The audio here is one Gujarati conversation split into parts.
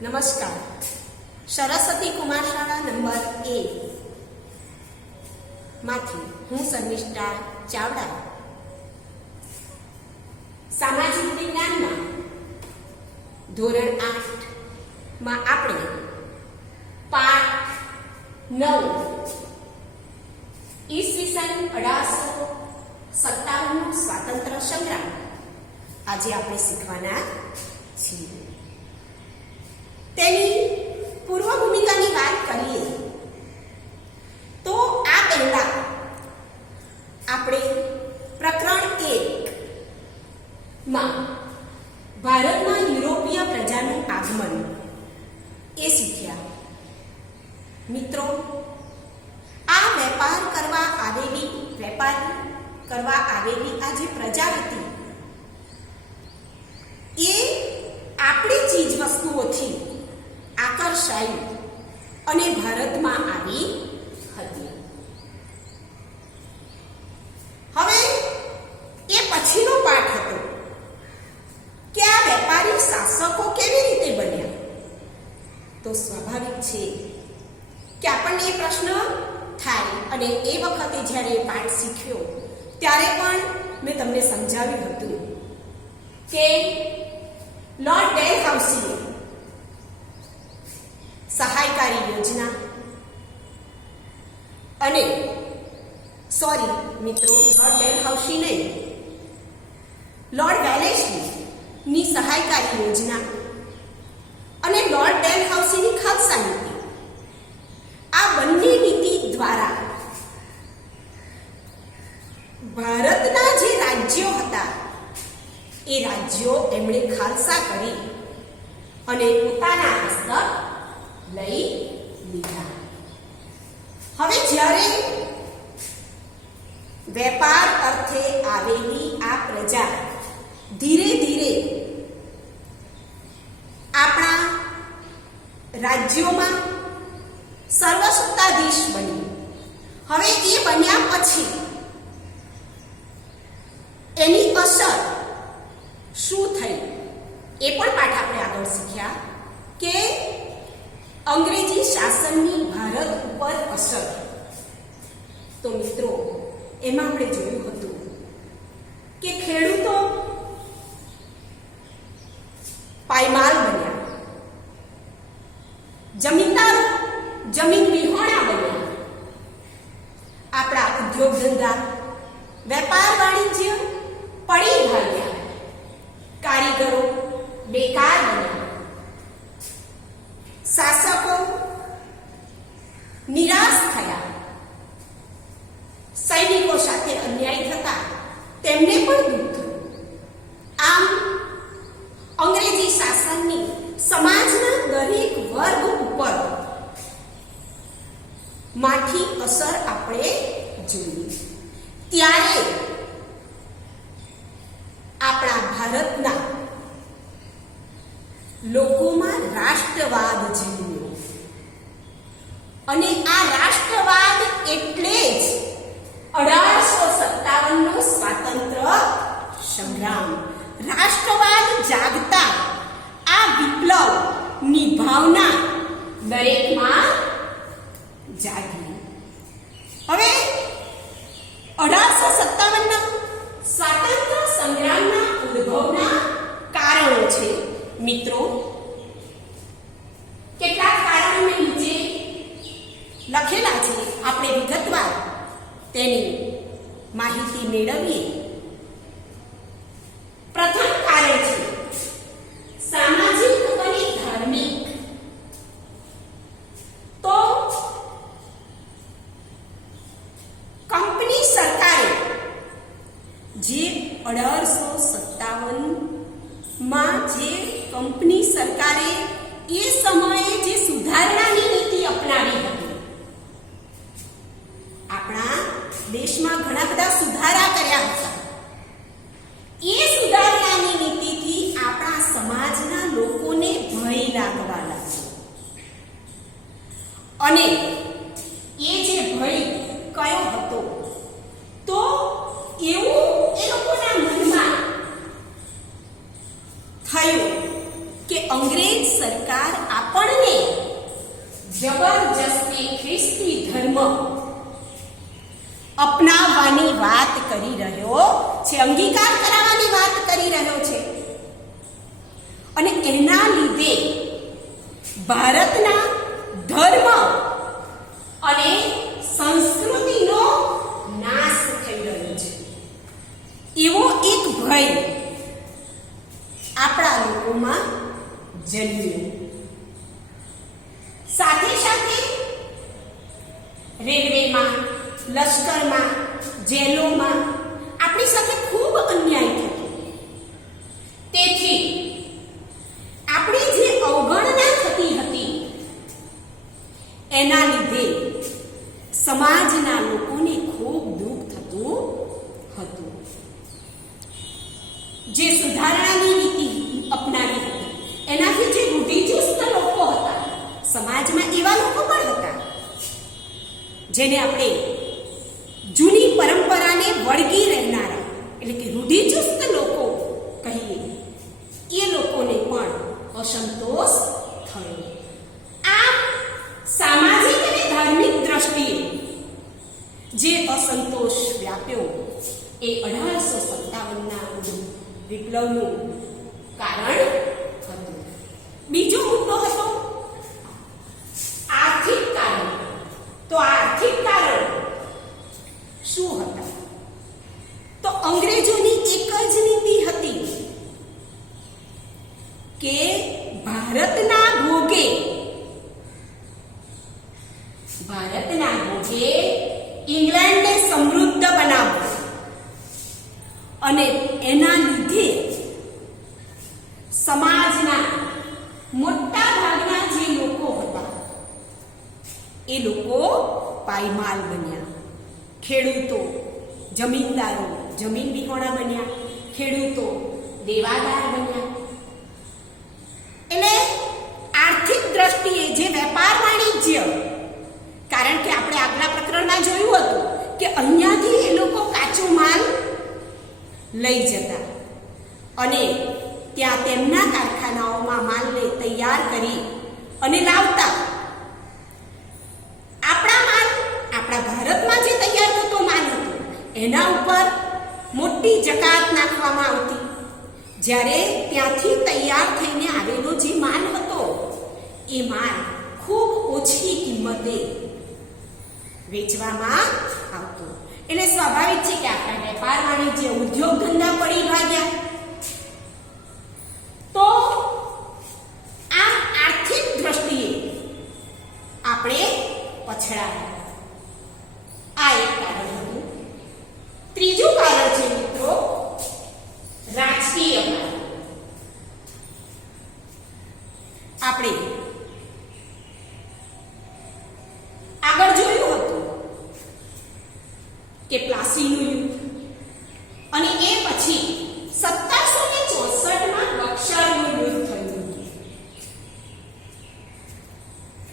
નમસ્કાર. સરસ્વતી કુમાર શાળા નંબર 1 માંથી હું શર્મિષ્ઠા ચાવડા સામાજિક વિજ્ઞાનમાં ધોરણ 8 માં આપણે પાઠ 9 ઈસવીસન 1857 નો સ્વાતંત્ર્ય સંગ્રામ આજે આપણે શીખવાના છીએ. તેની પૂર્વ ભૂમિકાની વાત કરીએ તો આ પહેલા આપણે પ્રકરણ 1 માં ભારતમાં યુરોપીય પ્રજાનું આગમન એ શીખ્યા. મિત્રો, આ વેપાર કરવા આવેલી આ જે પ્રજા હતી એ આપણી ચીજ વસ્તુઓથી આકર્ષાઈ અને ભારતમાં આવી હતી. હવે એ પછીનો પાઠ હતો કે આ વેપારી શાસકો કેવી રીતે બન્યા. તો સ્વાભાવિક છે કે આપણને એ પ્રશ્ન થાય, અને એ વખતે જ્યારે એ પાઠ શીખ્યો ત્યારે પણ મેં તમને સમજાવ્યું હતું કે લોર્ડ ડેલહાઉસીએ સહાયકારી યોજના અને મિત્રો, લોર્ડ ડેલહાઉસી નહીં, લોર્ડ વેલેસ્લીની સહાયકારી યોજના અને લોર્ડ ડેલહાઉસીની ખાલસા નીતિ, આ બંને નીતિ દ્વારા ભારતના જે રાજ્યો હતા એ રાજ્યો એમણે ખાલસા કરી અને પોતાના હસ્તક લઈ લીધા. હવે જ્યારે વેપાર અર્થે આવેલી આ પ્રજા ધીરે ધીરે આપણા રાજ્યોમાં સર્વસત્તાધીશ બની. હવે એ બન્યા પછી એની અસર શું થઈ એ પણ પાઠ આપણે આગળ શીખ્યા કે અંગ્રેજી શાસનની ભારત ઉપર અસર. તો મિત્રો, એમાં આપણે જોયું હતું કે ખેડૂતો પાયમાલ બન્યા, જમીનદારો જમીન વિહોણા બન્યા, આપણા ઉદ્યોગ ધંધા વેપાર વાણિજ્ય પડી ભાગ્યા, કારીગરો બેકાર બન્યા, શાસકો નિરાશ થયા, સૈનિકો સાથે અન્યાય થતા તેમને પણ દુઃખ થયું. આમ અંગ્રેજી શાસનની સમાજના દરેક વર્ગ ઉપર માઠી અસર આપણે જોઈ. ત્યારે આપણા ભારતના લોકોમાં રાષ્ટ્રવાદ જન્મ્યો, અને આ રાષ્ટ્રવાદ એટલે જ 1857 નો સ્વાતંત્ર્ય સંગ્રામ. રાષ્ટ્રવાદ જાગતા આ વિપ્લવની ભાવના દરેકમાં જાગી. હવે 1857 ના સ્વાતંત્ર્ય સંગ્રામના ઉદ્ભવના કારણો છે. મિત્રો, કેટલાક કારણો મેં નીચે લખેલા છે, આપણે વિગતવાર તેની માહિતી મેળવીએ. પ્રથમ કારણ છે સામાજિક અને ધાર્મિક. તો કંપની સરકારે જે 1857 માં જે કંપની સરકારે એ સમયે જે સુધારણાની નીતિ અપનાવી હતી, આપણા દેશમાં ઘણા બધા સુધારા કર્યા હતા. એ સુધારણાની નીતિથી આપણા સમાજના લોકોને ભય લાગવા લાગ્યો, અને એ જે ભય કયો હતો, તો એવું એ લોકોના મનમાં થયું કે અંગ્રેજ સરકાર આપણને જબરજસ્તી ખ્રિસ્તી ધર્મ અપનાવવાની વાત કરી રહ્યો છે, અંગીકાર કરાવવાની વાત કરી રહ્યો છે અને એના લીધે ભારતના ધર્મ અને સંસ્કૃતિનો નાશ થઈ રહ્યો છે એવો એક ભય આપણા લોકોમાં જન્મ્યો. સાથે સાથે રેલવેમાં, લશ્કરમાં, જેલોમાં આપણી સાથે ખૂબ અન્યાય થતો. તેથી આપણી જે અવગણના થતી હતી એના લીધે સમાજના લોકોને ખૂબ દુઃખ થતું હતું. જે સુધારણાની નીતિ અપનાવી હતી એનાથી જે રૂઢિચુસ્ત લોકો હતા, સમાજમાં એવા લોકો પણ હતા જેને આપણે જૂની પરંપરાને વળગી રહેનારા એટલે કે રૂઢિચુસ્ત લોકો કહીએ, એ લોકોને પણ અસંતોષ થયો. આમ સામાજિક અને ધાર્મિક દ્રષ્ટિએ જે અસંતોષ વ્યાપ્યો એ 1857ના વિપ્લવનું કારણ હતું. બીજો મુદ્દો હતો આર્થિક કારણ. તો આર્થિક કારણ શું હતા? તો અંગ્રેજોની એક જ નીતિ હતી કે ભારતના ભોગે ઇંગ્લેન્ડને સમૃદ્ધ બનાવવું અને એના લીધે સમાજના મોટા ભાગના જે લોકો હતા એ લોકો પાયમાલ બન્યા. ખેડૂતો, જમીનદારો જમીન વિહોણા બન્યા, ખેડૂતો દેવાદાર બન્યા. એટલે આર્થિક દ્રષ્ટિએ જે વેપાર વાણિજ્ય, કારણ કે આપણે આગલા પ્રકરણમાં જોયું હતું કે અહીંયાથી એ લોકો કાચો માલ લઈ જતા અને ત્યાં તેમના કારખાનાઓમાં માલને તૈયાર કરી અને લાવતા. આપણા ભારતમાં જે તૈયાર થતો માલ હતો એના ઉપર મોટી જકાત નાખવામાં આવતી, જ્યારે ત્યાંથી તૈયાર થઈને આવેલો જે માલ હતો એ માલ ખૂબ ઓછી કિંમતે વેચવામાં આવતો. એટલે સ્વાભાવિક છે કે આપણા વેપાર વાણિજ્ય ઉદ્યોગ ધંધા પડી ભાગ્યા. તો આમ આર્થિક દ્રષ્ટિએ આપણે પછડાયા. આ એક કારણ હતું. ત્રીજું કારણ છે મિત્રો રાજકીય કારણ. આપણે આગળ જોયું હતું કે પ્લાસીનું યુદ્ધ અને એ પછી 1764માં બક્સરનું યુદ્ધ થયું હતું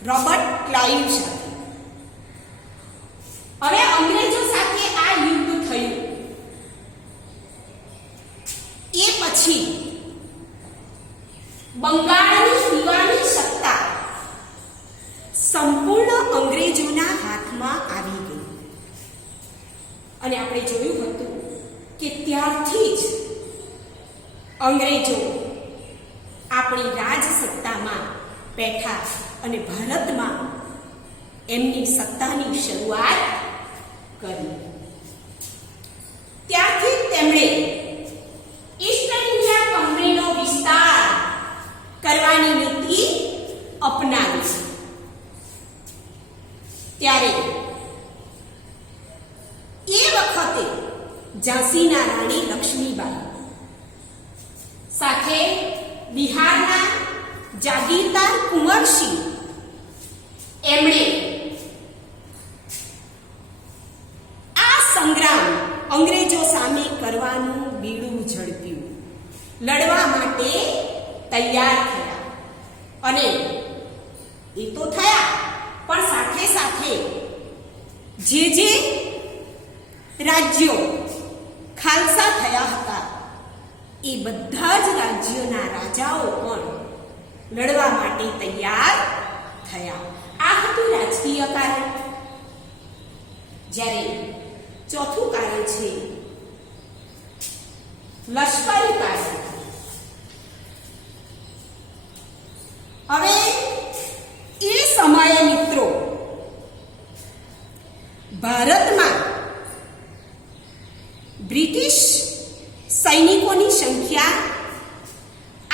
રોબર્ટ ક્લાઇવ સાથે. હવે અંગ્રેજો સાથે આ યુદ્ધ થયું એ પછી બંગાળની દીવાની સત્તા સંપૂર્ણ અંગ્રેજોના હાથમાં આવી ગઈ અને આપણે જોયું હતું કે ત્યારથી જ અંગ્રેજો આપણી રાજસત્તામાં બેઠા અને ભારતમાં એમની સત્તાની શરૂઆત કરી. ત્યારથી તેમણે ઈસ્ટ ઇન્ડિયા કંપનીનો વિસ્તાર કરવાની નીતિ અપનાવી. ત્યારે એ વખતે ઝાંસીના રાણી લક્ષ્મીબાઈ સાથે બિહારના જાગીરદાર કુંવરસિંહ એમણે આ સંગ્રામ અંગ્રેજો સામે કરવાનું બીડું ઝડપ્યું, લડવા માટે તૈયાર થયા અને એ તો થયા, પણ સાથે સાથે જે રાજ્યો ખાલસા થયા હતા એ બધા જ રાજ્યોના રાજાઓ પણ માટે તૈયાર થયા. આ હતું રાજકીય કારણ. જ્યારે ચોથું કારણ છે લશ્કરી કારણ. હવે એ સમયે મિત્રો ભારતમાં બ્રિટિશ સૈનિકોની સંખ્યા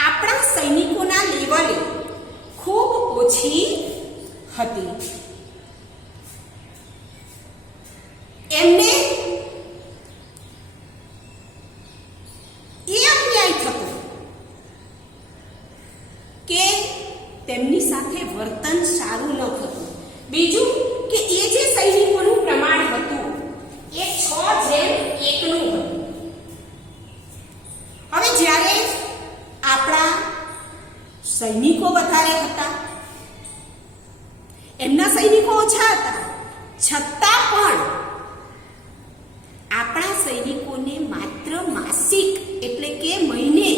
આપણા સૈનિકોના લેવલે ખૂબ ઓછી હતી. એમને એ અન્યાય થતો કે તેમની સાથે વર્તન સારું ન થતું. બીજું કે એ જે સૈનિકોનું પ્રમાણ હતું એ 6:1 નું હતું. હવે જ્યારે આપણા સૈનિકો વધારે હતા, એમના સૈનિકો ઓછા હતા, છતાં પણ આપણા સૈનિકોને માત્ર માસિક એટલે કે મહિને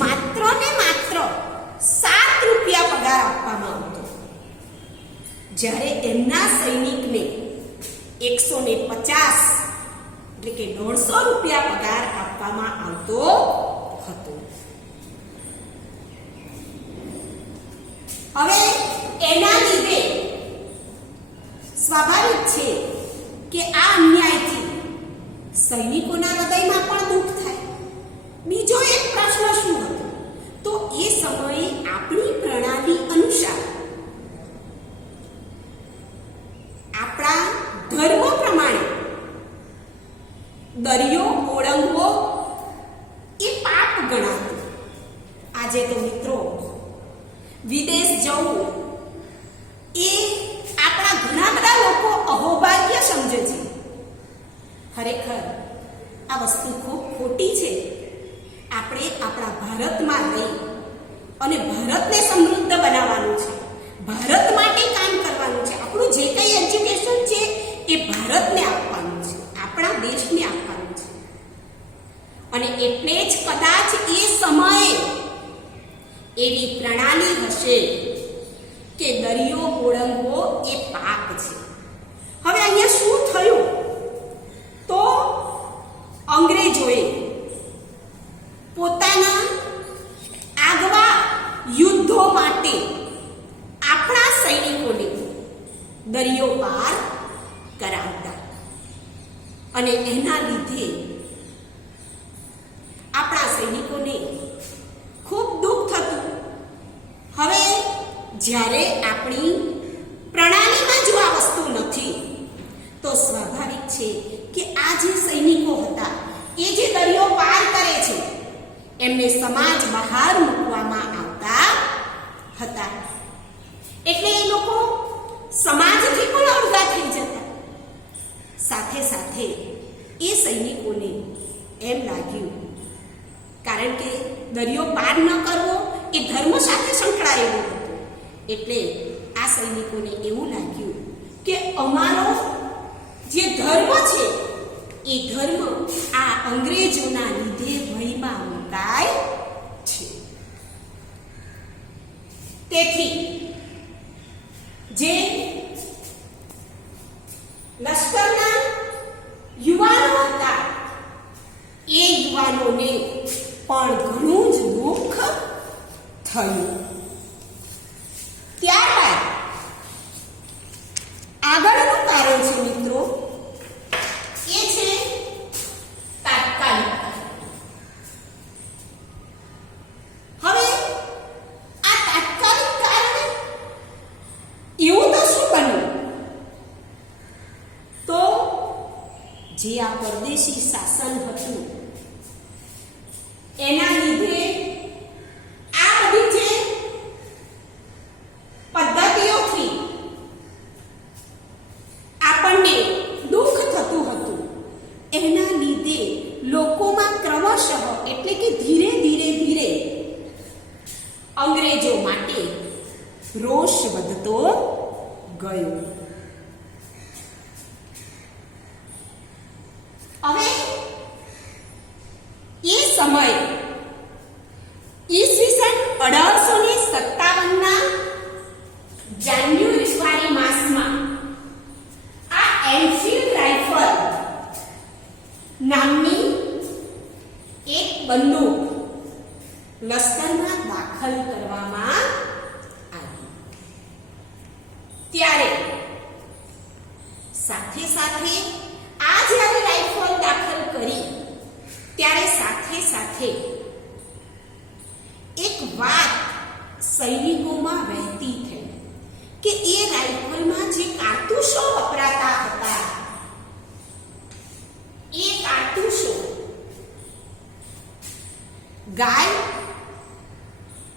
માત્ર ને માત્ર 7 રૂપિયા પગાર આપવામાં આવતો, જ્યારે એમના સૈનિકને 150 એટલે કે 150 રૂપિયા પગાર આપવામાં આવતો હતો. હવે એના લીધે સ્વાભાવિક છે કે આ અન્યાયથી સૈનિકોના હૃદયમાં પણ દુઃખ થાય. બીજો એક પ્રશ્ન શું હતો? તો એ સમયે આપણી પ્રણાલી અનુસાર આપણા ધર્મ પ્રમાણે દરિયો ઓળંગવો એ પાપ ગણાતું. આજે તો મિત્રો વિદેશ જવું એ આપણા ઘણા બધા લોકો અહોભાગ્ય સમજે છે. ખરેખર આ વસ્તુ ખૂબ ખોટી છે. આપણે આપણા ભારતમાં રહી અને ભારતને સમૃદ્ધ બનાવવાનું છે, ભારત માટે કામ કરવાનું છે. આપણું જે કંઈ એજ્યુકેશન છે એ ભારતને આપવાનું છે, આપણા દેશને આપવાનું છે. અને એટલે જ કદાચ એ સમયે એવી પ્રણાલી હશે કે દરિયો ઓળંગવો એ પાપ છે. હવે અહીંયા શું થયું? તો અંગ્રેજોએ પોતાના આગવા યુદ્ધો માટે આપણા સૈનિકોને દરિયો પાર કરાવતા અને એના લીધે આપણા સૈનિકોને ખૂબ દુઃખ થતું. હવે જ્યારે આપણી પ્રણાલીમાં જો આ વસ્તુ નથી તો સ્વાભાવિક છે કે આ જે સૈનિકો હતા એ જે દરિયો પાર કરે છે એમને સમાજ બહાર મૂકવામાં આવતા હતા. એટલે એ લોકો સમાજથી પણ અળગા થઈ જતા. સાથે સાથે એ સૈનિકોને એમ લાગ્યું, કારણ કે દરિયો પાર ન કરવો એ ધર્મ સાથે સંકળાયેલું હતું, એટલે આ સૈનિકોને એવું લાગ્યું કે અમારો જે ધર્મ છે એ ધર્મ આ અંગ્રેજોના લીધે ભયમાં મુકાય છે. તેથી જે લશ્કરના યુવાનો હતા એ યુવાનોને પણ ઘણું જ દુઃખ થયું. ત્યારબાદ આગળનું કારણ છે મિત્રો એ છે તાત્કાલિક. હવે આ તાત્કાલિક કારણ એવું તો શું બન્યું? તો જે આ પરદેશી શાસન હતું એના લીધે આ બધી જે પદ્ધતિઓથી આપણને દુઃખ થતું હતું એના લીધે લોકોમાં ક્રમશઃ એટલે કે ધીરે ધીરે અંગ્રેજો માટે રોષ વધતો ગયો. હવે એ સમય ઈસવીસન 1857 દાખલ કરવામાં આવી. ત્યારે સાથે સાથે આ જ્યારે રાઇફલ દાખલ કરી ત્યારે સાથે સાથે એક વાત સૈનિકોમાં વહેતી થઈ કે એ રાઇફલમાં જે કારતૂસો વપરાતા હતા એ કારતૂસો ગાય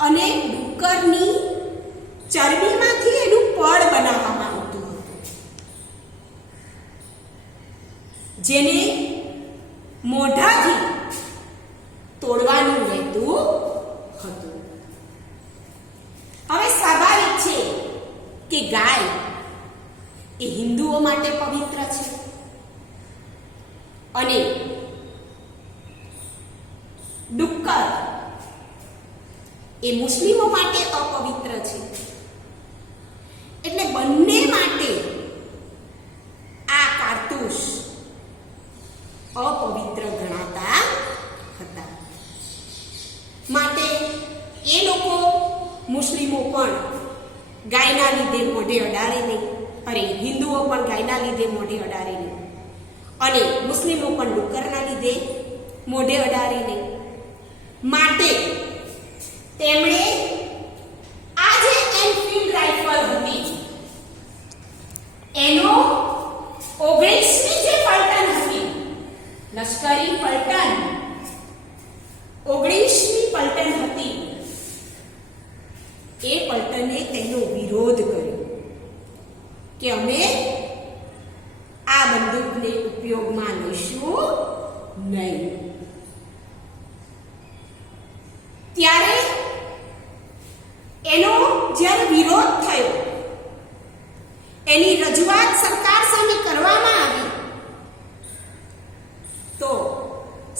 અને ડુક્કરની ચરબીમાંથી એનું પડ બનાવવામાં આવતું હતું, જેને મોઢાથી તોડવાનું રહેતું હતું. હવે સ્વાભાવિક છે કે ગાય એ હિન્દુઓ માટે પવિત્ર છે અને ડુક્કર એ મુસ્લિમો માટે અપવિત્ર છે. એટલે બંને માટે આ કારતૂસ અપવિત્ર ગણાતા હતા. માટે એ લોકો મુસ્લિમો પણ ગાયના લીધે મોઢે અડારે નહીં, અરે હિન્દુઓ પણ ગાયના લીધે મોઢે અડારે નહીં અને મુસ્લિમો પણ ડુક્કરના લીધે મોઢે અડારે નહીં. માટે તેમણે આ જે એનફિલ્ડ રાઇફલ હતી એનો 19મી જે પલટન હતી, લશ્કરી પલટન 19મી પલટન હતી, એ પલટને તેનો વિરોધ કર્યો કે અમે આ બંદૂકને ઉપયોગમાં લઈશું નહીં. ત્યારે એનો જ્યારે વિરોધ થયો, એની રજૂઆત સરકાર સામે કરવામાં આવી, તો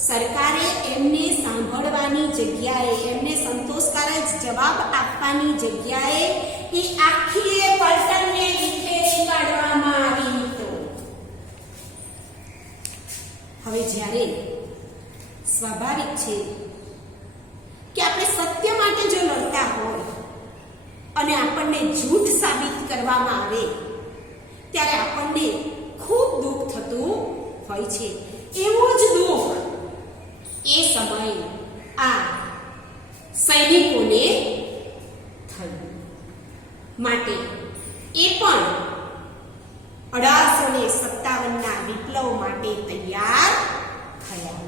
સરકારે એમને સાંભળવાની જગ્યાએ, એમને સંતોષકારક જવાબ આપવાની જગ્યાએ એ આખી પલટનને વિખેરી કાઢવામાં આવી હતો. હવે જ્યારે સ્વાભાવિક છે કે આપણે સત્ય માટે જો લડતા હોય અને આપણને જૂઠ સાબિત કરવામાં આવે ત્યારે આપણને ખૂબ દુઃખ થતું હોય છે. એવું જ દુઃખ એ સમયે આ સૈનિકોને થયું. માટે એ પણ 1857ના વિપ્લવ માટે તૈયાર થયા.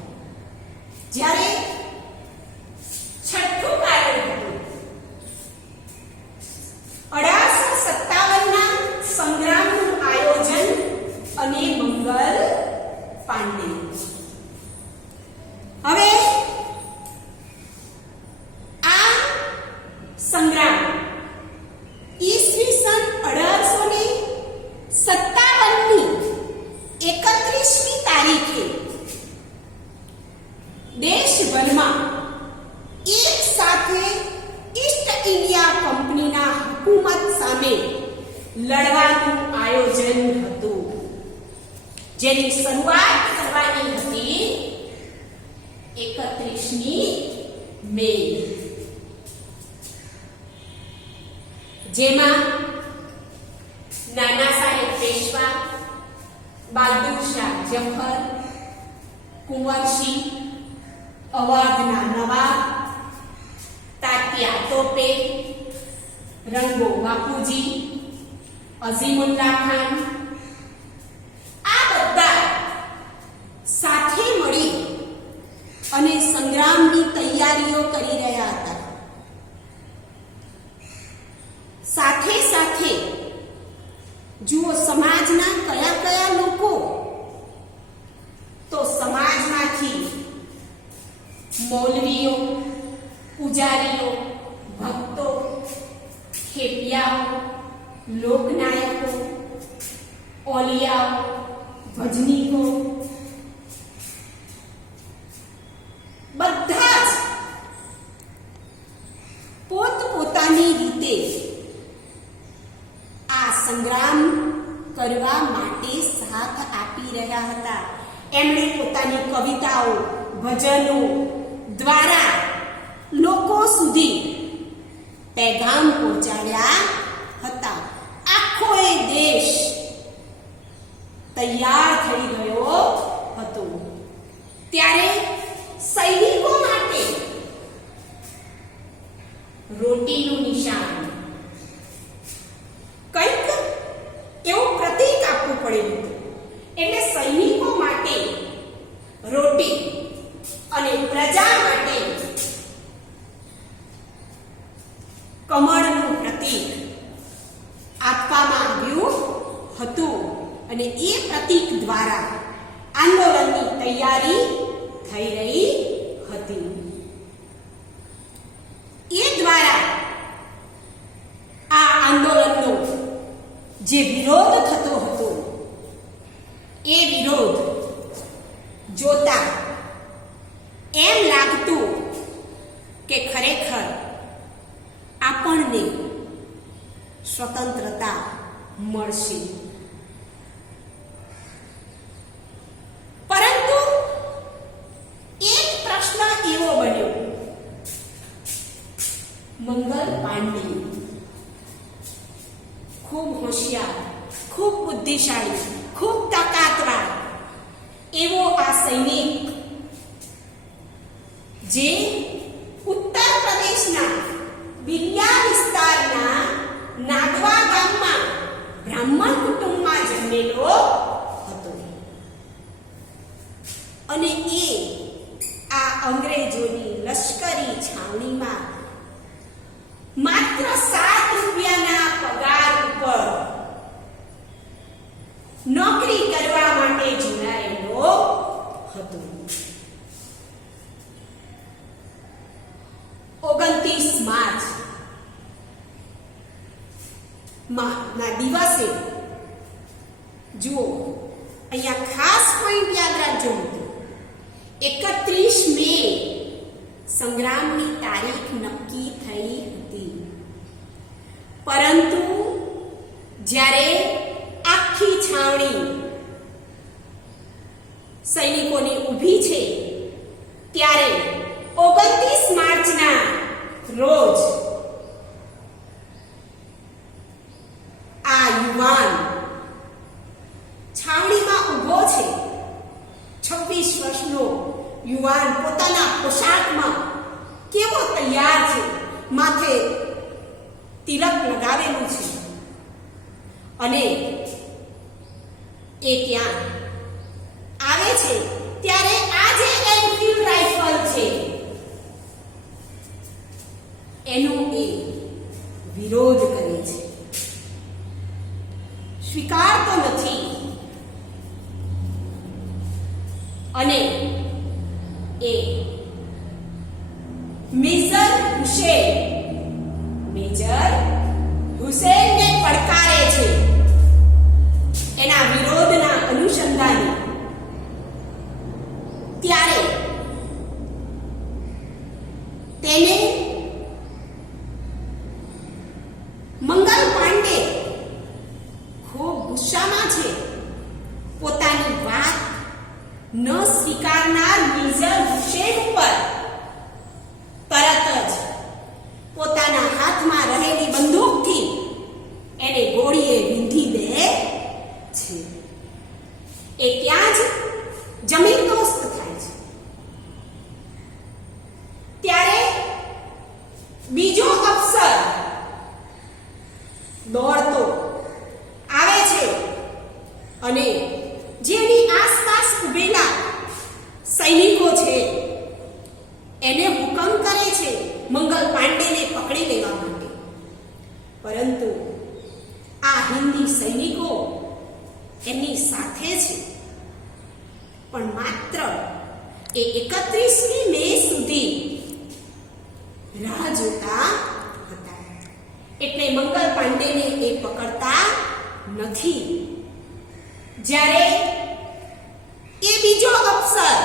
જ્યારે છઠ્ઠું કારણ હતું 1857ના સંગ્રામનું આયોજન અને મંગલ પાંડે. હવે આ સંગ્રામ ઈસવીસન 1857ની 31મી તારીખે દેશભરમાં એક સાથે ઈસ્ટ ઇન્ડિયા કંપનીના હુકુમત સામે લડવાનું આયોજન હતું, જેની શરૂઆત કરવાની હતી 31મી મે, જેમાં નાના સાહેબ પેશવા, બહાદુર શાહ જફર, કુંવરસિંહ, અવાધના નવાબ, તાત્યા તોપે, રંગો બાપુજી, અઝીમુલ્લા ખાન, આ બધા સાથે મળી અને સંગ્રામની તૈયારીઓ કરી રહ્યા હતા. સાથે સાથે જુઓ સમાજના કયા કયા લોકો, તો સમાજમાંથી મૌલવીઓ, પૂજારીઓ, ભક્તો, ખેપિયાઓ, લોકનાયકો, ઓલિયાઓ, ભજનીકો, બધા જ પોતપોતાની રીતે આ સંગ્રામ કરવા માટે સાથ આપી રહ્યા હતા. એમણે પોતાની કવિતાઓ, ભજનો દ્વારા લોકો સુધી પેગામ પહોંચાડ્યા હતા. આખો એ દેશ તૈયાર થઈ ગયો હતો. ત્યારે સૈનિકો માટે રોટીનું નિશાન કંઈક એવું પ્રતીક આપવું પડેલું હતું. એટલે સૈનિકો માટે રોટી અને પ્રજા માટે કમળનું પ્રતીક આપવામાં આવ્યું હતું. અને એ પ્રતીક દ્વારા આંદોલનની તૈયારી થઈ રહી હતી. એ દ્વારા આ આંદોલનનો જે વિરોધ થતો હતો એ વિરોધ જોતા એમ લાગતું કે ખરેખર આપણને સ્વતંત્રતા મળશે. પરંતુ એક પ્રશ્ન એવો બન્યો. મંગલ પાંડે ખૂબ હોશિયાર, ખૂબ બુદ્ધિશાળી, ખૂબ તાકાતવાર એવો આ સૈનિક જે ઉત્તર પ્રદેશના બિલિયા વિસ્તારના નાગવા ગામમાં બ્રાહ્મણ કુટુંબમાં જન્મેલો હતો. અને એ આ અંગ્રેજોની લશ્કરી છાવણીમાં માત્ર 7 રૂપિયાના પગાર ઉપર નોકરી કરવા માટે જોડાયેલો હતો. 29 માર્ચ ના દિવસે જુઓ, અહીંયા ખાસ પોઈન્ટ યાદ રાખજો મિત્રો. 31 મે સંગ્રામની તારીખ નક્કી થઈ હતી. પરંતુ જ્યારે આખી છાવણી સૈનિકોની ઊભી છે ત્યારે 29 માર્ચના રોજ આ યુવાન છાવણીમાં ઊભો છે. 26 વર્ષનો યુવાન પોતાના પોશાકમાં કેવો તૈયાર છે, માથે તિલક લગાવેલું છે અને એ ત્યાં આવે છે ત્યારે આ જે એનફિલ્ડ રાઇફલ છે એનો એ વિરોધ કરે છે, સ્વીકારતો નથી. અને એ મેજર હુસેનને પડકારે છે. એના વિરોધના અનુસંધાને ત્યારે તેને મંગલ પાંડે ખૂબ ગુસ્સામાં છે. પોતાની વાત ન સ્વીકારનાર મેજર હુસેન ઉપર તરત જ પોતાના હાથમાં રહેલી બંદૂકથી એને ગોળીએ વીંધી દે છે. એ ત્યાં જ જમીનદોસ્ત થાય છે. ત્યારે બીજો અફસર દોડતો આવે છે અને જેની આસપાસ ઉભેલા સૈનિકો છે એને હુકમ કરે છે મંગલ પાંડેને પકડી લેવા માટે. પરંતુ આ હિન્દી સૈનિકો એની સાથે છે. પણ માત્ર એ 31મી મે સુધી રાહ જોતા હતા. એટલે મંગલ પાંડેને એ પકડતા નથી. જ્યારે એ બીજો અફસર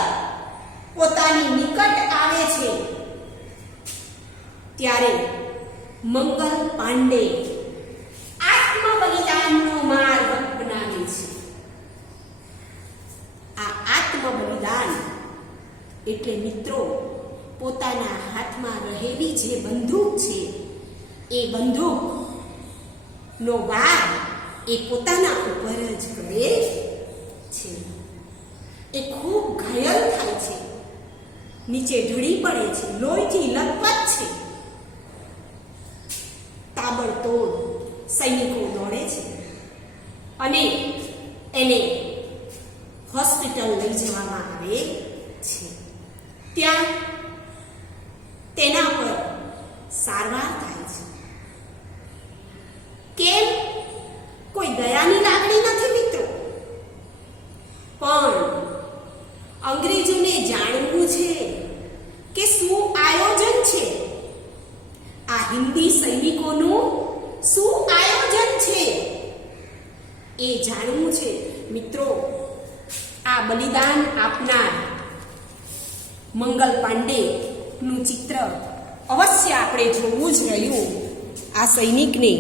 પોતાની નિકટ આવે છે ત્યારે મંગલ પાંડે આત્મબલિદાનનો માર્ગ અપનાવે છે. આ આત્મબલિદાન એટલે મિત્રો પોતાના હાથમાં રહેલી જે બંદૂક છે એ બંદૂકનો વાર એ પોતાના ઉપર જ કરે છે. એ ખૂબ ઘાયલ થાય છે, નીચે ઢળી પડે છે, લોહીથી લથપથ છે. તાબડતોડ સૈનિકો દોડે છે અને એને હોસ્પિટલ લઈ જવામાં આવે છે. ત્યાં તેના પર સારવાર થાય છે. કેમ? કોઈ દયાની લાગણી નથી મિત્રો, પણ અંગ્રેજોને જાણવું છે કે શું આયોજન છે, આ હિન્દી સૈનિકોનું શું આયોજન છે એ જાણવું છે. મિત્રો, આ બલિદાન આપનાર મંગલ પાંડે નું ચિત્ર અવશ્ય આપણે જોવું જ રહ્યું. આ સૈનિકને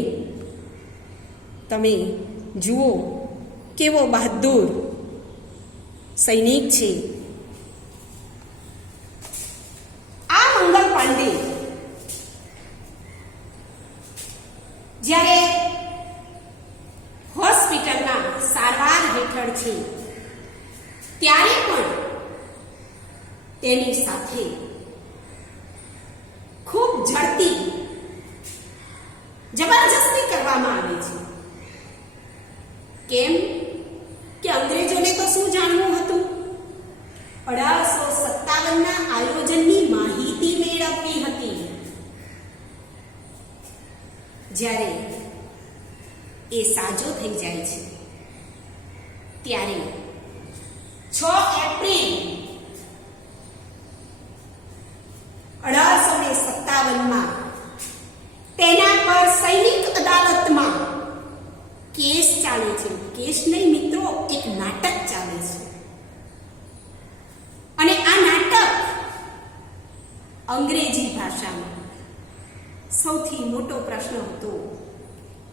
તમે જુઓ, કેવો બહાદુર સૈનિક છે. આ મંગલ પાંડે જ્યારે હોસ્પિટલના સારવાર હેઠળ છે ત્યારે પણ તેની સાથે ખૂબ ઝડપી જબરજસ્તી કરવામાં આવે છે. કેમ કે અંગ્રેજોને તો શું જાણવું હતું? 1857ના આયોજનની માહિતી મેળવવી હતી. જ્યારે એ સાજો થઈ જાય છે ત્યારે 6 એપ્રિલ 1857માં તેના પર સૈનિક અદાલતમાં કેસ ચાલે છે. કેસ નહીં મિત્રો, એક નાટક ચાલે છે. અને આ નાટક અંગ્રેજી ભાષામાં સૌથી મોટો પ્રશ્ન હતો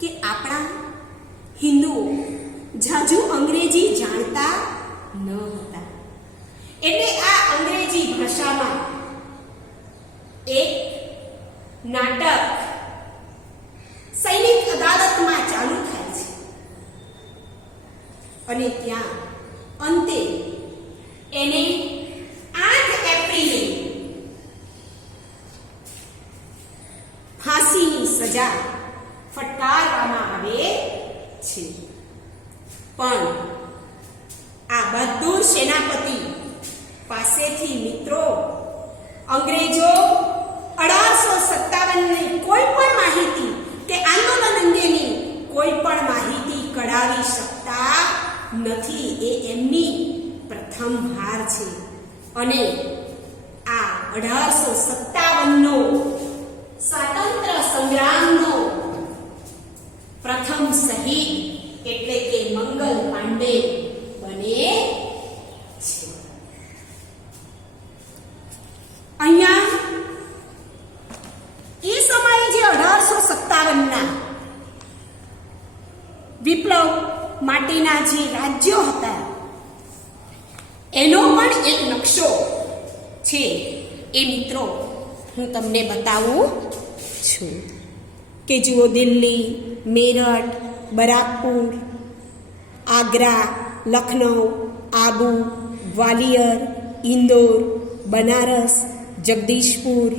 કે આપણા હિન્દુઓ જાજુ અંગ્રેજી જાણતા ન હતા, એટલે આ અંગ્રેજી ભાષામાં એક નાટક સૈનિક અદાલતમાં ચાલુ થાય છે. અને ત્યાં અંતે એને 8 એપ્રિલે ફાંસીની સજા ફટકારવામાં આવે છે. પણ આ બહાદુર સેનાપતિ પાસેથી મિત્રો અંગ્રેજો 1857ની કોઈ પણ માહિતી કે આંદોલન અંગેની કોઈ પણ માહિતી કઢાવી શકતા નથી. એ એમની પ્રથમ હાર છે. અને આ 1857નો સ્વાતંત્ર્ય સંગ્રામનો પ્રથમ શહીદ એટલે કે મંગલ પાંડે બને છે. અહીંયા એ સમયે જે 1857ના વિપ્લવ માટેના જે રાજ્યો હતા એનો પણ એક નકશો છે. એ મિત્રો હું તમને બતાવું છું કે જુઓ, દિલ્હી, મેરઠ, બરાકપુર, આગ્રા, લખનઉ, આબુ, ગ્વાલિયર, ઇન્દોર, બનારસ, જગદીશપુર,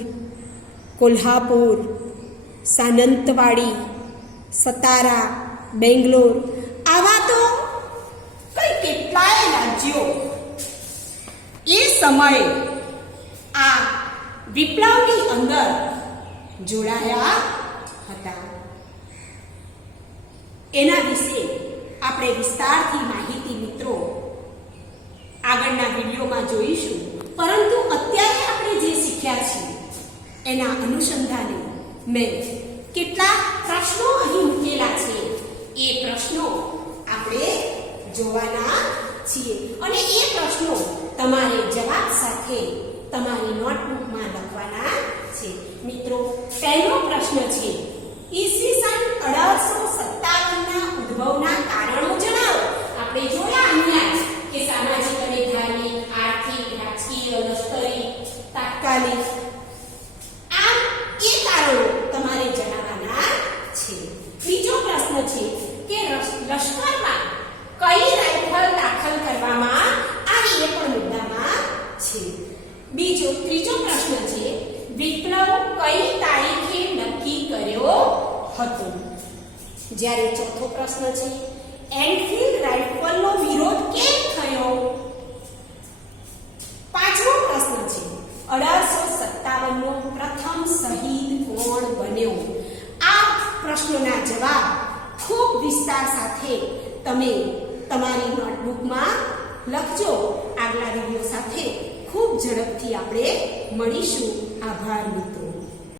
કોલ્હાપુર, સાનંતવાડી, સતારા, બેંગ્લોર, આવા તો કઈ કેટલાય રાજ્યો એ સમયે આ વિપ્લવની અંદર જોડાયા હતા. એના વિશે આપણે વિસ્તારથી માહિતી મિત્રો આગળના વિડીયોમાં જોઈશું. પરંતુ અત્યારે આપણે જે શીખ્યા છીએ એના અનુસંધાને મેં કેટલાક પ્રશ્નો અહીં મૂકેલા છે. એ પ્રશ્નો આપણે જોવાના છીએ અને એ પ્રશ્નો તમારે જવાબ સાથે તમારી નોટબુકમાં લખવાના છે. મિત્રો, પહેલો પ્રશ્ન છે, ઈસવીસન 1857ના ઉદ્ભવના કારણો જણાવો. આપણે જોયા અહીંયા કે સામાજિક અને ધાર્મિક, આર્થિક, રાજકીય, લશ્કરી, તાત્કાલિક, આમ એ કારણો તમારે જણાવવાના હતો. જ્યારે ચોથો પ્રશ્ન છે એનફિલ્ડ રાઇફલનો વિરોધ કેમ થયો? પાંચમો પ્રશ્ન છે 1857 નો પ્રથમ શહીદ કોણ બન્યો? આ પ્રશ્નોના જવાબ ખૂબ વિસ્તાર સાથે તમે તમારી નોટબુકમાં લખજો. આગલા વિડિયો સાથે ખૂબ ઝડપથી આપણે મળીશું. આભાર મિત્રો.